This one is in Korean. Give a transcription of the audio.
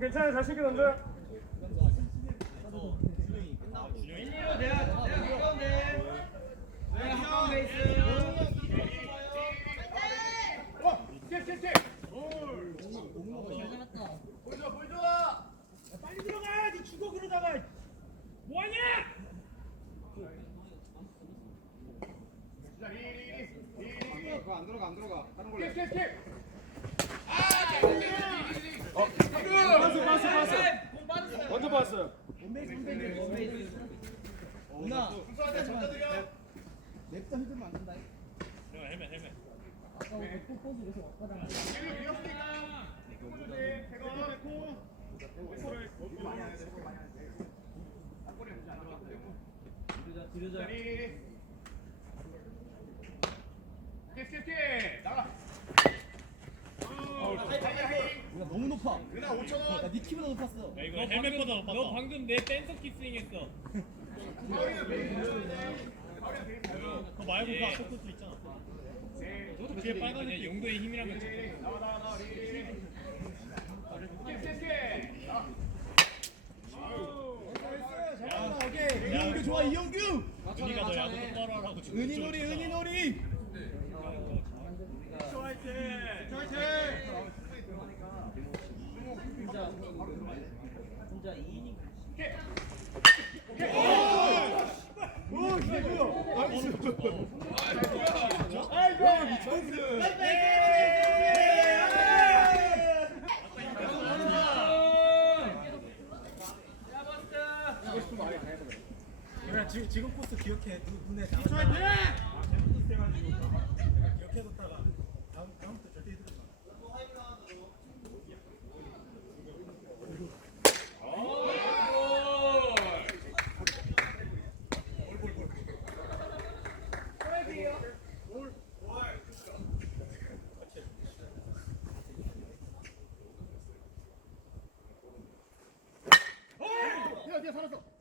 괜찮아요. 자신 있게 던져. 1-2로 내가 가까운데. 내가 가까운 베이스. 보여줘. 빨리 들어가! 니 죽어 그러다가 뭐하냐? 안 들어가. 하는 걸로. 파스. 먼저 봤어요. 누나 던져드려. 냅다 흔들면 안 된다. 헬멧. 아까 뽀뽀지 이래서 왔다가 지르자. 뭐야 너무 높아. 은하 5,000원. 야니 키보다 높았어. 야, 이거 헬멧보다 높았다. 너 방금 내 댄서 키스윙했어. 그거 말고 그 앞에 것도 있잖아. 뒤에 빨간색 용도의 힘이라면 잘한다. 오케이. 이영규 좋아 이영규. 은희가 너 야구 똑바로 하라고 지금 은희놀이 은희놀이. 혼자 2이닝. 오 이게 뭐야? 나이스. 아이고 미쳤어. 그냥 지금 코스 기억해. 눈에 담아. 기억해뒀다가 다음부터 절대 잊지 마. 뛰어 살았어.